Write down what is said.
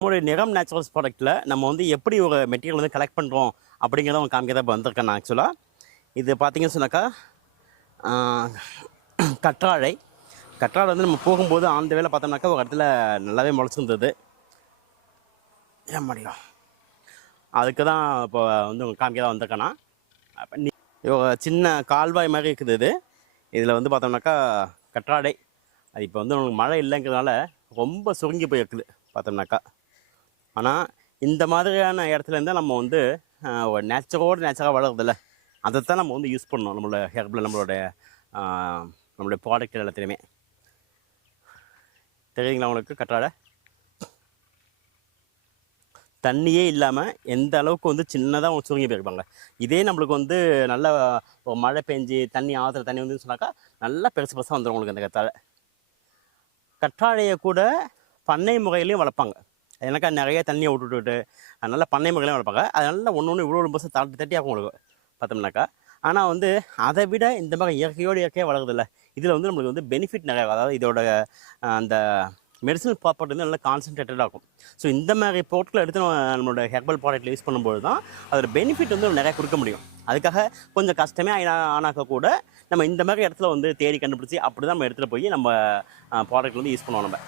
நம்மளுடைய நிறம் நேச்சுரல்ஸ் ப்ராடக்ட்டில் நம்ம வந்து எப்படி ஒரு மெட்டீரியல் வந்து கலெக்ட் பண்ணுறோம் அப்படிங்கிறத அவங்க காமிக்க தான் இப்போ வந்திருக்கேன் நான் ஆக்சுவலாக. இது பார்த்தீங்கன்னு சொன்னாக்கா கற்றாழை வந்து நம்ம போகும்போது அந்த வேலை பார்த்தோம்னாக்கா ஒரு இடத்துல நல்லாவே முளைச்சிருந்தது. ஏன் முடியும் அதுக்கு தான் இப்போ வந்து உங்களுக்கு காமிக்க தான் வந்திருக்கேன்னா. அப்போ சின்ன கால்வாய் மாதிரி இருக்குது இது. இதில் வந்து பார்த்தோம்னாக்கா கற்றாழை அது இப்போ வந்து உங்களுக்கு மழை இல்லைங்கிறதுனால ரொம்ப சுருங்கி போயிருக்குது பார்த்தோம்னாக்கா. ஆனால் இந்த மாதிரியான இடத்துல இருந்தால் நம்ம வந்து ஒரு நேச்சராக வளருதில்ல, அதைத்தான் நம்ம வந்து யூஸ் பண்ணணும் நம்மளோட ஹெர்பில், நம்மளுடைய ப்ராடக்ட் எல்லாத்துலேயுமே. தெரியுங்களா உங்களுக்கு? கற்றாழை தண்ணியே இல்லாமல் எந்த அளவுக்கு வந்து சின்னதாக சுருங்கி போயிருப்பாங்க. இதே நம்மளுக்கு வந்து நல்ல மழை பெஞ்சு தண்ணி ஆற்றுல தண்ணி வந்துன்னு சொன்னாக்கா நல்லா பெருசு பெருசாக வந்துடும் உங்களுக்கு அந்த கற்றாழையை கூட பண்ணை முறையிலையும் வளர்ப்பாங்க. எனக்கா நிறைய தண்ணியை விட்டுட்டு நல்லா பண்ணை முறையிலையும் வளர்ப்பாங்க. அது நல்லா ஒன்று இவ்வளோ பஸ் தட்டி ஆகும் உங்களுக்கு பார்த்தோம்னாக்கா. ஆனால் வந்து அதை விட இந்த மாதிரி இயற்கையாக வளருதில்ல, இதில் வந்து நம்மளுக்கு வந்து பெனிஃபிட் நிறையா. அதாவது இதோட அந்த மெடிசனல் ப்ராப்பர்ட்டி வந்து நல்லா கான்சன்ட்ரேட்டடாக இருக்கும். ஸோ இந்த மாதிரி பொருட்களை எடுத்து நம்மளோட ஹெர்பல் ப்ராடக்ட்டில் யூஸ் பண்ணும்போது தான் அதோட பெனிஃபிட் வந்து நிறையா கொடுக்க முடியும். அதுக்காக கொஞ்சம் கஷ்டமே ஆனாக்க கூட நம்ம இந்த மாதிரி இடத்துல வந்து தேடி கண்டுபிடிச்சி அப்படி தான் நம்ம இடத்துல போய் நம்ம ப்ராடக்ட் வந்து யூஸ் பண்ணுவோம் நம்ம.